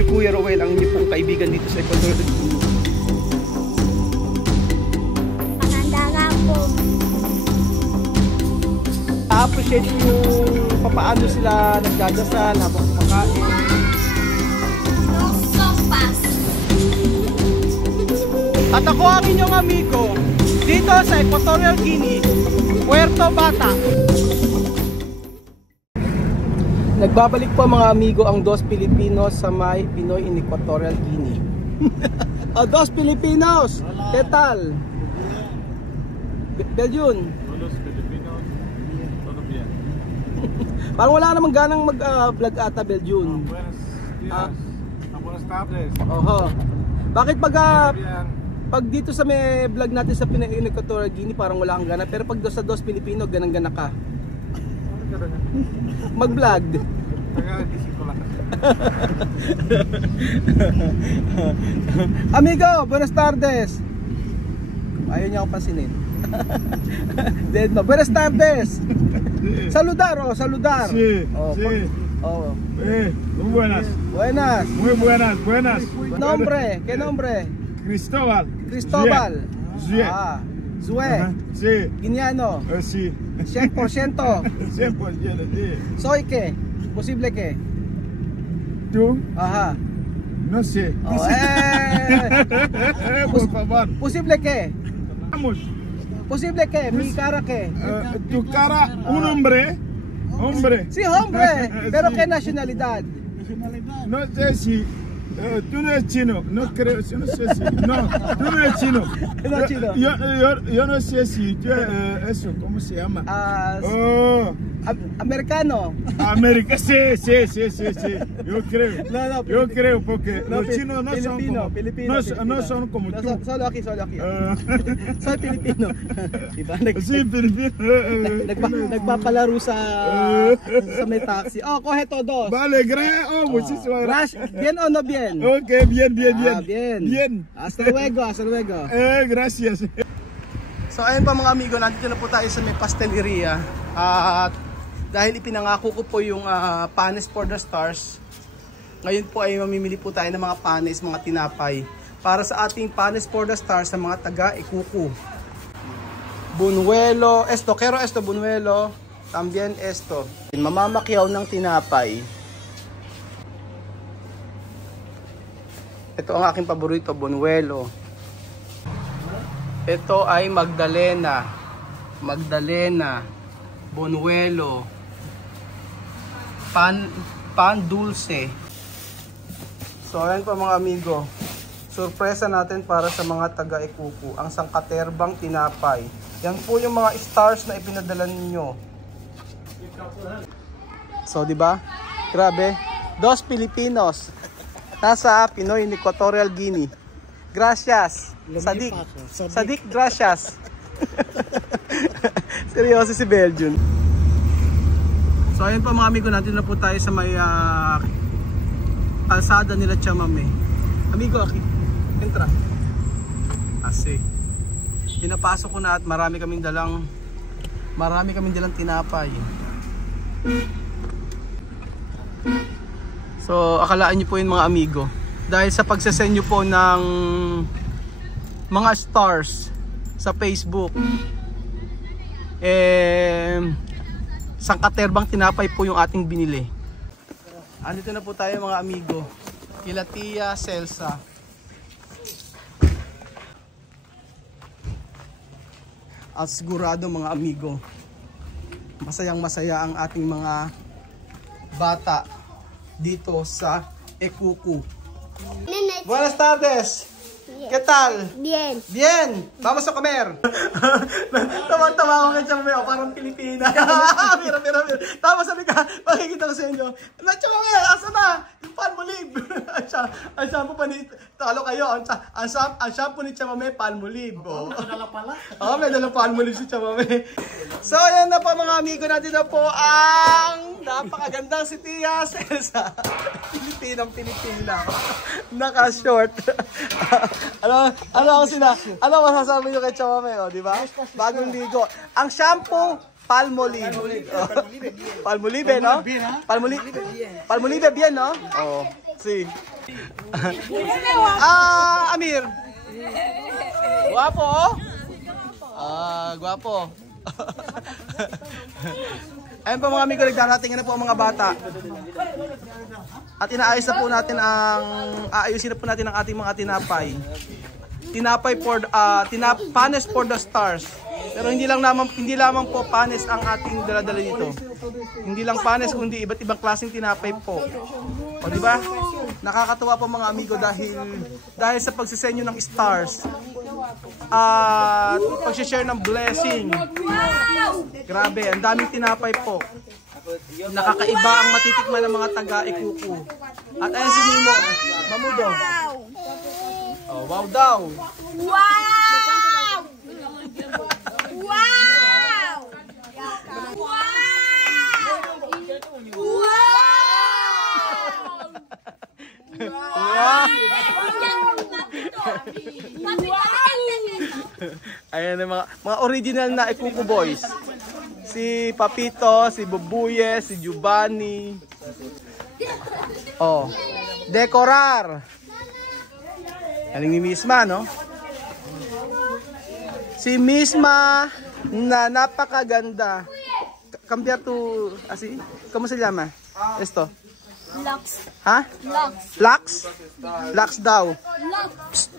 si Kuya Roel, ang inyong pong kaibigan dito sa Ecuador. Maganda nga po. Na-appreciate yung papaano sila nagdadasal habang kumakain. At ako ang inyong amigo dito sa Equatorial Guinea, Puerto Bata. Nagbabalik po mga amigo ang Dos Pilipinos sa may Pinoy in Equatorial Guinea. Dos Pilipinos! ¿Qué tal? Belgium. Dos Pilipinos. Todo bien. Parang wala namang ganang mag-vlog ata Belgium. Buenos días. Buenas tardes. Oho. Bakit Bien. pag dito sa may vlog natin sa Pinoy in Equatorial Guinea parang wala kang gana, pero pag sa Dos Pilipino ganang-gana ka? Mag-vlog. Taga-gising ko lang. Amigo, buenas tardes. Ayaw niya akong pansinin. Dead no. Buenas tardes. Saludar, saludar. Sí, Oh, sí. Oh. Muy buenas. Buenas. Muy buenas, buenas. Nombre, ¿qué nombre? Cristóbal. Cristóbal. Zue. Ah, Zue. Ajá, sí. Guineano. Sí. 100%. 100%, sí. Soy qué? Posible qué? ¿Tú? Ajá. No sé. Oh, Por favor. Posible qué? Vamos. Posible qué? Mi cara qué? Tu cara, un hombre. Hombre. Sí, hombre. Pero Sí. qué nacionalidad? No sé si tú no eres chino, no creo, yo no sé si, no, tú no eres chino. No es chino. Yo no sé si tú eso, ¿cómo se llama? Oh, Americano. América, sí, yo creo. No, Yo creo porque no, los chinos no son Filipino, como, Filipino, no Filipino. son como No, tú. Solo aquí. Ah. Soy Filipino. Diba? Sí, Filipino. Nagpapalaro sa may taxi. Oh, coge todos. Vale, gracias. Muchísimas gracias. Bien o no bien? Ok, bien. Bien. Hasta luego. Gracias. So ayun pa mga amigo, nandito na po tayo sa may pasteleria. At dahil ipinangako ko po yung panes for the stars, ngayon po ay mamimili po tayo ng mga panes, mga tinapay para sa ating panes for the stars sa mga taga-Ikuku. Bunuelo, bunuelo, también esto. Mamamakyaw ng tinapay. Ito ang aking paborito, bunuelo. Ito ay Magdalena, bunuelo, pan dulce. So ayan po mga amigo, surpresa natin para sa mga taga-Ikuku, ang sangkaterbang tinapay. Yan po yung mga stars na ipinadala ninyo. So di ba? Grabe, Dos Pilipinos nasa Pinoy in Equatorial Guinea. Gracias. Sadik, gracias. Seryoso si Belgium. So ayun pa mga amigo, natin na po tayo sa may kalsada nila Chamame. Amigo, entra. Asi. Pinapasok ko na at marami kaming dalang tinapay. So akalaan niyo po yun mga amigo, dahil sa pagsasend nyo po ng mga stars sa Facebook, sangkaterbang tinapay po yung ating binili. Andito na po tayo mga amigo, kila Tia Celsa. At sigurado mga amigo, masayang masaya ang ating mga bata dito sa Ikuku. Buenas tardes. ¿Qué tal? Bien. Bien. Vamos a comer. Tawa-tawa ako kay Chamame. Parang Pilipina. Mira. Tapos sabi ka, makikita ko sa inyo. Chamame, asa na? Yung Palmolive. Ang shampoo pa ni... Talo kayo. Ang shampoo ni Chamame, Palmolive. May dala pala. May dala Palmolive si Chamame. So, ayan na po mga amigo natin na po ang napakagandang si Tia Celsa. Pilipina. Naka-short. Ano masasabi nyo kay Chamame, di ba? Bagong ligo. Ang shampoo, Palmolive. Palmolive, no? Palmolive bien, no? Oh, si. Amir. Guwapo, oh. Guwapo. Ayun po mga amigo, nagdarating na po ang mga bata. At inaayos na po natin aayusin na po natin ang ating mga tinapay. Tinapay for panes for the stars. Pero hindi lamang po panes ang ating dala-dala dito. Hindi lang panes kundi iba't ibang klaseng tinapay po. O di ba? Nakakatuwa po mga amigo dahil sa pagsisenyo ng stars at pag-share ng blessing. Grabe, ang daming tinapay po. Nakakaiba ang matitikman ng mga taga-Ikuku. At ayun si Mimo, Mamudo. Oh, wow daw. Wow! Wow! Ayan ang mga original na Ikuku boys. Si Papito, si Bubuye, si Giovanni. Oh, decorar. Galing ni Misma, no? Si Misma na napakaganda. Compared to, ¿cómo se llama? Esto. Lux. Ha? Lux. Lux? Lux daw. Lux.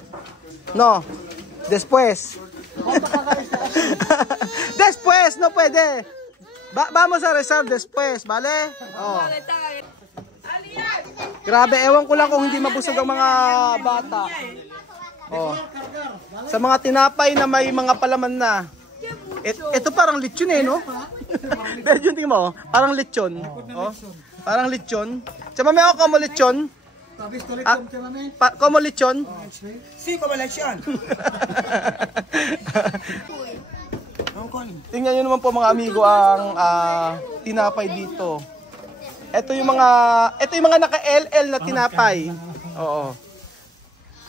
No. Después. Después, no puede. Vamos a rezar después, ¿vale? Oh. Grabe, ewan ko lang kung hindi mabusog ang mga bata. Oh. Sa mga tinapay na may mga palaman na. Ito parang lechon no? Belgian, tingin mo, parang lechon. Oh. Parang lechon. Chama me ako como lechon. Como lechon? Sí, como lechon. Tingnan nyo naman po mga amigo ang tinapay dito. Ito yung mga naka-LL na tinapay. Oo.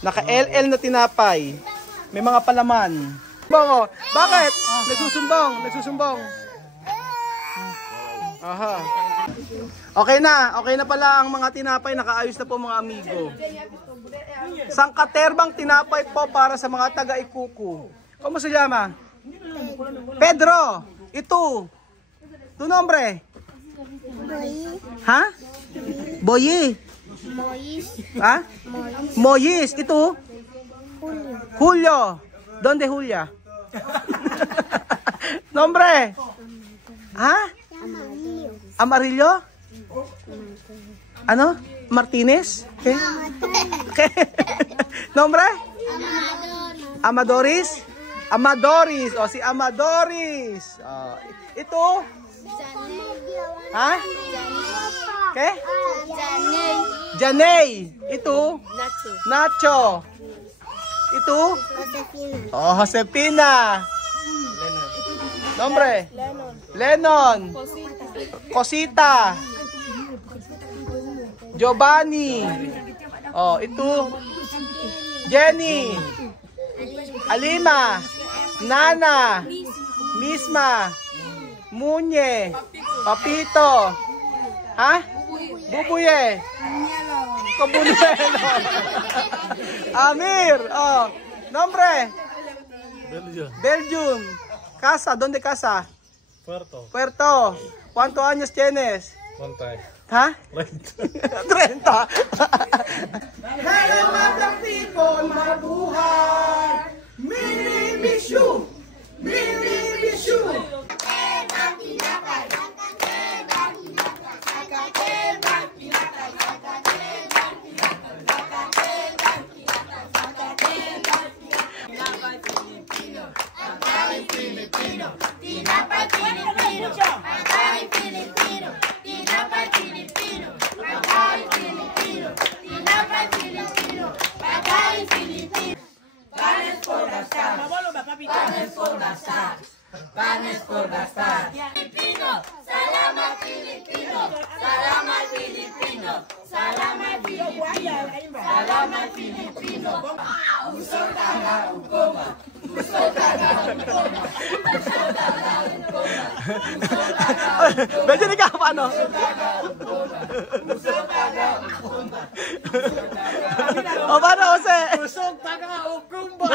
Naka-LL na tinapay. May mga palaman. Bongo, bakit? Nagsusumbong. Aha. Okay na pala ang mga tinapay, nakaayos na po mga amigo. Sangkaterbang tinapay po para sa mga taga-Ikuku. ¿Cómo se llama? Pedro, ito. Tu nombre? Ha? Boyi. Ha? Moyis, ito. Julio. ¿Dónde Julia? Nombre? Ha? Amarillo? Ano? Martinez? ¿Qué? ¿Qué? Nombre? Amadoris? Amadoris. O, si Amadoris. Ito? Ha? ¿Qué? Janey. Ito? Nacho. Ito? Oh, Josefina. Nombre? Lennon. Cosita. Giovanni. Oh, ito. Jenny. Alima. Nana. Misma. Munye. Papito. Ha? Bubuye. Kabunuelo. Amir. Oh. Nombre? Belgium. Casa. ¿Dónde casa? Puerto. ¿Cuántos años tienes? ¿Ha? 30. Hello mga people, mabuhay. Mini Bishu. Panes por gastar. Filipino, salamat Filipino, salamat Filipino, salamat Filipino, salamat Filipino. Usog taga ugoma, usog taga ugoma, usog taga ugoma, usog taga ugoma. Medyo ni ka paano? Usog taga ugoma, usog taga ugoma. O, paano, Jose? Busog taga ukumba.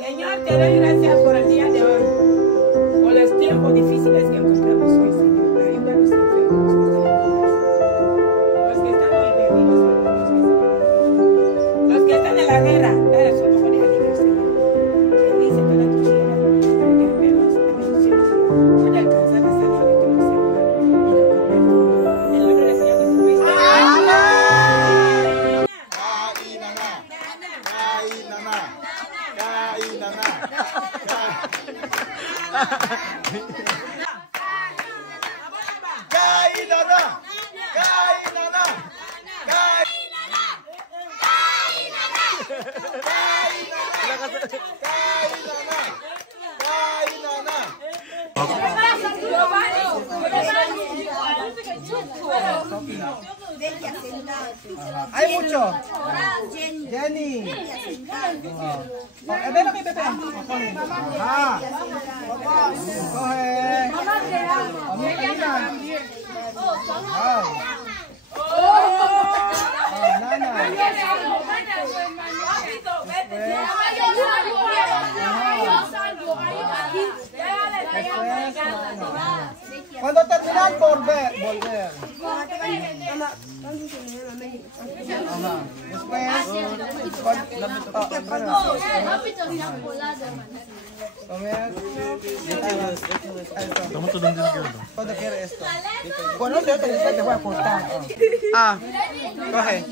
Señor, te doy gracias por el día de hoy, por los tiempos difíciles que encontramos hoy, Señor. Ayuda a los enfermos, los que están hoy perdidos, los que están en la guerra, dale su poco de alivio, Señor. Bendice toda tu tierra, para que veamos la bendición, pueda alcanzar la salud de todos, Señor. En el nombre del Señor Jesucristo. Hay mucho. Jenny. Ven aquí, Pepe. Ah. Coge. Nana. Cuando terminan, volver. Cuando quiere esto. Bueno, yo te voy a cortar. Ah, coge.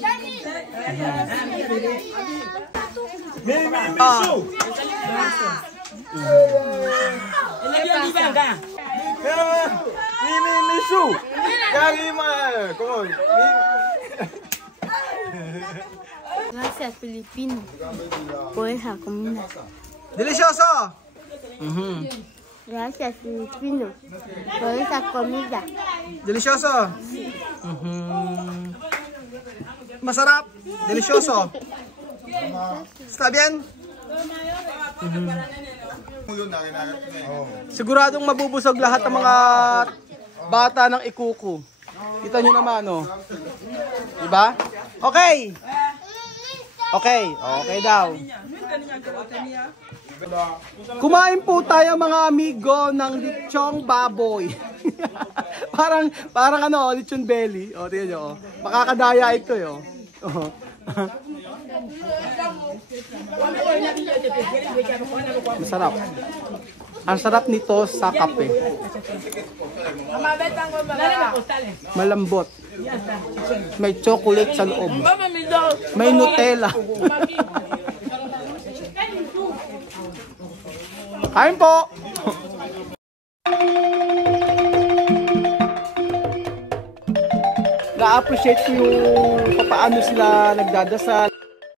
Misu. Karima. Gracias, Filipino, por esa comida. Delicioso. Gracias, Filipino, por esa comida. Delicioso. Masarap. Delicioso. Está bien? Siguradong mabubusog lahat ng mga bata ng ikuku. Kita nyo naman, oh. Diba? Okay. Okay. Okay daw. Kumain po tayo mga amigo ng lechong baboy. parang ano, lechon belly. O, tingnan nyo, oh. Makakadaya ito, oh. Oh. Masarap. Ang sarap nito sa kape. Malambot. May chocolate sa loob. May Nutella. Kain po! Na-appreciate ko yung paano sila nagdadasal.